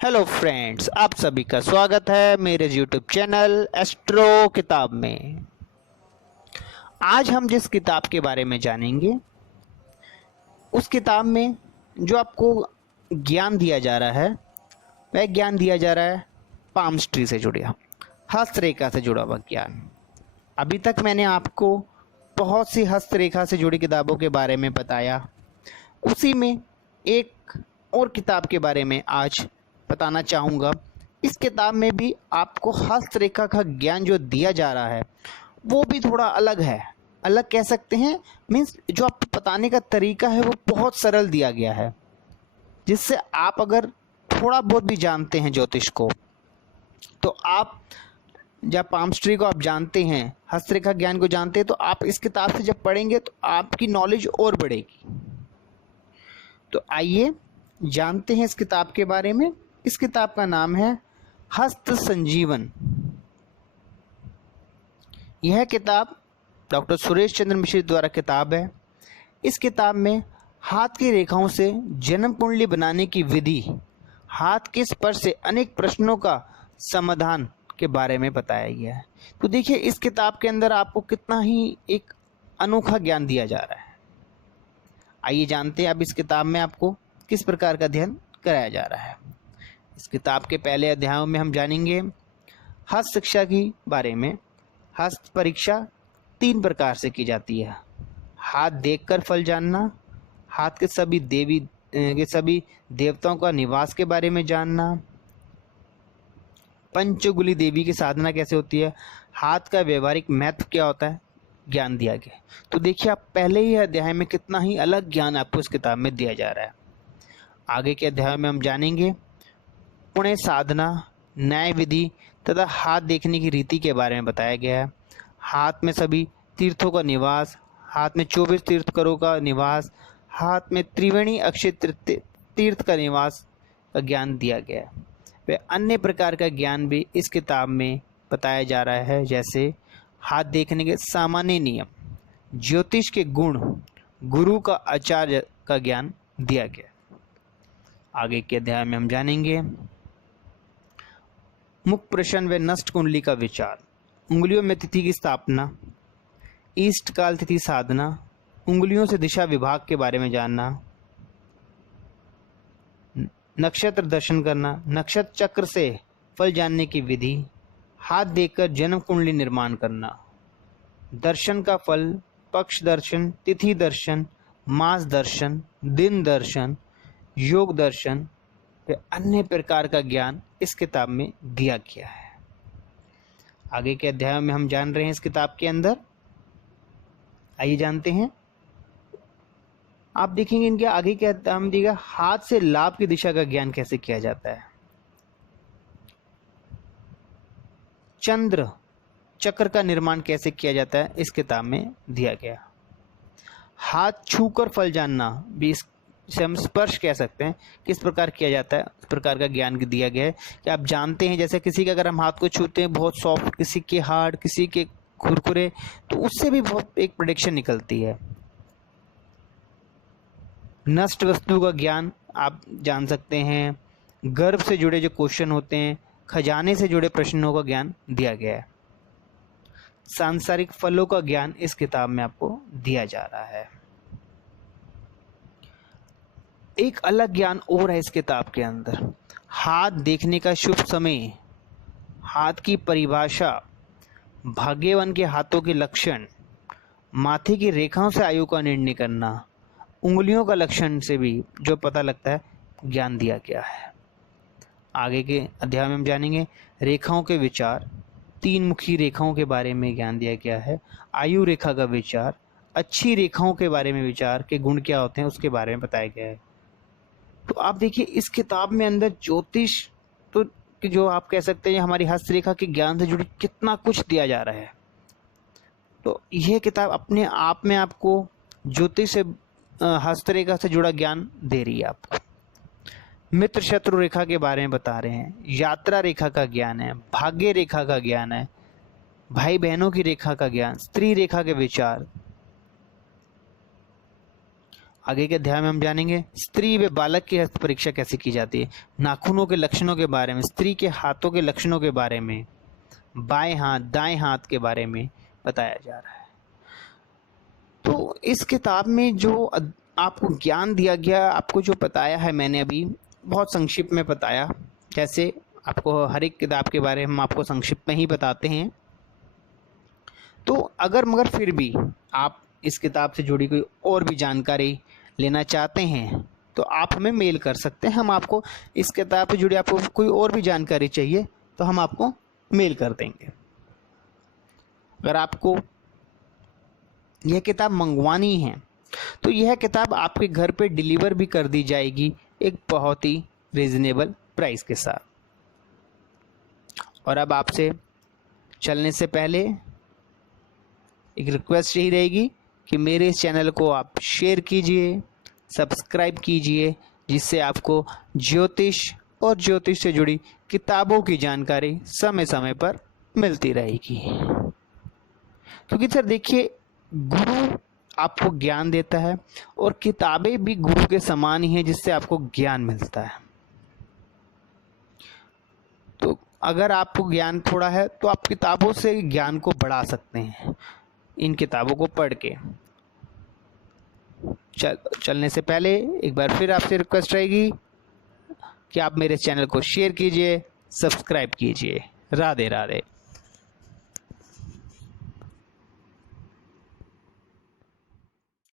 Hello friends, आप सभी का स्वागत है मेरे YouTube चैनल एस्ट्रो किताब में। आज हम जिस किताब के बारे में जानेंगे, उस किताब में जो आपको ज्ञान दिया जा रहा है, वह ज्ञान दिया जा रहा है पाम्स ट्री से जुड़ा, हस्तरेखा से जुड़ा हुआ ज्ञान। अभी तक मैंने आपको बहुत सी हस्तरेखा से जुड़ी किताबों के बारे में बताया। उसी में एक और किताब के बारे में आज बताना चाहूँगा। इस किताब में भी आपको हस्तरेखा का ज्ञान जो दिया जा रहा है वो भी थोड़ा अलग है। अलग कह सकते हैं, मीन्स जो आप बताने का तरीका है वो बहुत सरल दिया गया है, जिससे आप अगर थोड़ा बहुत भी जानते हैं ज्योतिष को, तो आप जब पाम्स ट्री को आप जानते हैं, हस्तरेखा ज्ञान को जानते हैं, तो आप इस किताब से जब पढ़ेंगे तो आपकी नॉलेज और बढ़ेगी। तो आइए जानते हैं इस किताब के बारे में। इस किताब का नाम है हस्त संजीवन। यह किताब डॉक्टर सुरेश चंद्र मिश्र द्वारा किताब है। इस किताब में हाथ की रेखाओं से जन्म कुंडली बनाने की विधि, हाथ के स्पर्श से अनेक प्रश्नों का समाधान के बारे में बताया गया है। तो देखिए, इस किताब के अंदर आपको कितना ही एक अनोखा ज्ञान दिया जा रहा है। आइए जानते हैं अब इस किताब में आपको किस प्रकार का अध्ययन कराया जा रहा है। इस किताब के पहले अध्यायों में हम जानेंगे हस्त शिक्षा के बारे में। हस्त परीक्षा 3 प्रकार से की जाती है। हाथ देखकर फल जानना, हाथ के सभी देवताओं का निवास के बारे में जानना, पंचगुली देवी की साधना कैसे होती है, हाथ का व्यवहारिक महत्व क्या होता है, ज्ञान दिया गया। तो देखिए, आप पहले ही अध्याय में कितना ही अलग ज्ञान आपको इस किताब में दिया जा रहा है। आगे के अध्याय में हम जानेंगे पुण्य साधना, न्याय विधि तथा हाथ देखने की रीति के बारे में बताया गया है। हाथ में सभी तीर्थों का निवास, हाथ में 24 तीर्थकरों का निवास, हाथ में त्रिवेणी अक्षय तीर्थ का निवास का ज्ञान दिया गया है। वे अन्य प्रकार का ज्ञान भी इस किताब में बताया जा रहा है, जैसे हाथ देखने के सामान्य नियम, ज्योतिष के गुण, गुरु का आचार्य का ज्ञान दिया गया। आगे के अध्याय में हम जानेंगे मुख प्रश्न व नष्ट कुंडली का विचार, उंगलियों में तिथि की स्थापना, ईस्ट काल तिथि साधना, उंगलियों से दिशा विभाग के बारे में जानना, नक्षत्र दर्शन करना, नक्षत्र चक्र से फल जानने की विधि, हाथ देखकर जन्म कुंडली निर्माण करना, दर्शन का फल, पक्ष दर्शन, तिथि दर्शन, मास दर्शन, दिन दर्शन, योग दर्शन व अन्य प्रकार का ज्ञान इस किताब में दिया गया है। आगे के अध्यायों में हम जान रहे हैं इस किताब के अंदर। आइए जानते हैं। आप देखेंगे इनके आगे के अध्याय में दिया हाथ से लाभ की दिशा का ज्ञान कैसे किया जाता है। चंद्र चक्र का निर्माण कैसे किया जाता है, इस किताब में दिया गया। हाथ छूकर फल जानना भी इसे हम स्पर्श कह सकते हैं, किस प्रकार किया जाता है, इस प्रकार का ज्ञान दिया गया है कि आप जानते हैं जैसे किसी का अगर हम हाथ को छूते हैं बहुत सॉफ्ट, किसी के हार्ड, किसी के खुरखुरे, तो उससे भी बहुत एक प्रेडिक्शन निकलती है। नष्ट वस्तु का ज्ञान आप जान सकते हैं। गर्भ से जुड़े जो क्वेश्चन होते हैं, खजाने से जुड़े प्रश्नों का ज्ञान दिया गया है। सांसारिक फलों का ज्ञान इस किताब में आपको दिया जा रहा है। एक अलग ज्ञान और है इस किताब के अंदर, हाथ देखने का शुभ समय, हाथ की परिभाषा, भाग्यवान के हाथों के लक्षण, माथे की रेखाओं से आयु का निर्णय करना, उंगलियों का लक्षण से भी जो पता लगता है ज्ञान दिया गया है। आगे के अध्याय में हम जानेंगे रेखाओं के विचार, 3 मुखी रेखाओं के बारे में ज्ञान दिया गया है। आयु रेखा का विचार, अच्छी रेखाओं के बारे में विचार के गुण क्या होते हैं उसके बारे में बताया गया है। तो आप देखिए, इस किताब में अंदर ज्योतिष तो जो आप कह सकते हैं हमारी हस्तरेखा के ज्ञान से जुड़ी कितना कुछ दिया जा रहा है। तो यह किताब अपने आप में आपको ज्योतिष से, हस्तरेखा से जुड़ा ज्ञान दे रही है आपको। मित्र शत्रु रेखा के बारे में बता रहे हैं, यात्रा रेखा का ज्ञान है, भाग्य रेखा का ज्ञान है, भाई बहनों की रेखा का ज्ञान, स्त्री रेखा के विचार, आगे के अध्याय में हम जानेंगे स्त्री व बालक की हस्त परीक्षा कैसे की जाती है, नाखूनों के लक्षणों के बारे में, स्त्री के हाथों के लक्षणों के बारे में, बाएं हाथ दाएं हाथ के बारे में बताया जा रहा है। तो इस किताब में जो आपको ज्ञान दिया गया, आपको जो बताया है मैंने अभी बहुत संक्षिप्त में बताया, जैसे आपको हर एक किताब के बारे में हम आपको संक्षिप्त में ही बताते हैं। तो अगर मगर फिर भी आप इस किताब से जुड़ी कोई और भी जानकारी लेना चाहते हैं तो आप हमें मेल कर सकते हैं। हम आपको इस किताब से जुड़ी आपको कोई और भी जानकारी चाहिए तो हम आपको मेल कर देंगे। अगर आपको यह किताब मंगवानी है तो यह किताब आपके घर पे डिलीवर भी कर दी जाएगी एक बहुत ही रीजनेबल प्राइस के साथ। और अब आपसे चलने से पहले एक रिक्वेस्ट यही रहेगी कि मेरे इस चैनल को आप शेयर कीजिए, सब्सक्राइब कीजिए, जिससे आपको ज्योतिष और ज्योतिष से जुड़ी किताबों की जानकारी समय समय पर मिलती रहेगी। क्योंकि सर देखिए, गुरु आपको ज्ञान देता है और किताबें भी गुरु के समान ही हैं जिससे आपको ज्ञान मिलता है। तो अगर आपको ज्ञान थोड़ा है तो आप किताबों से ज्ञान को बढ़ा सकते हैं इन किताबों को पढ़ के। चलने से पहले एक बार फिर आपसे रिक्वेस्ट रहेगी कि आप मेरे चैनल को शेयर कीजिए, सब्सक्राइब कीजिए। राधे राधे।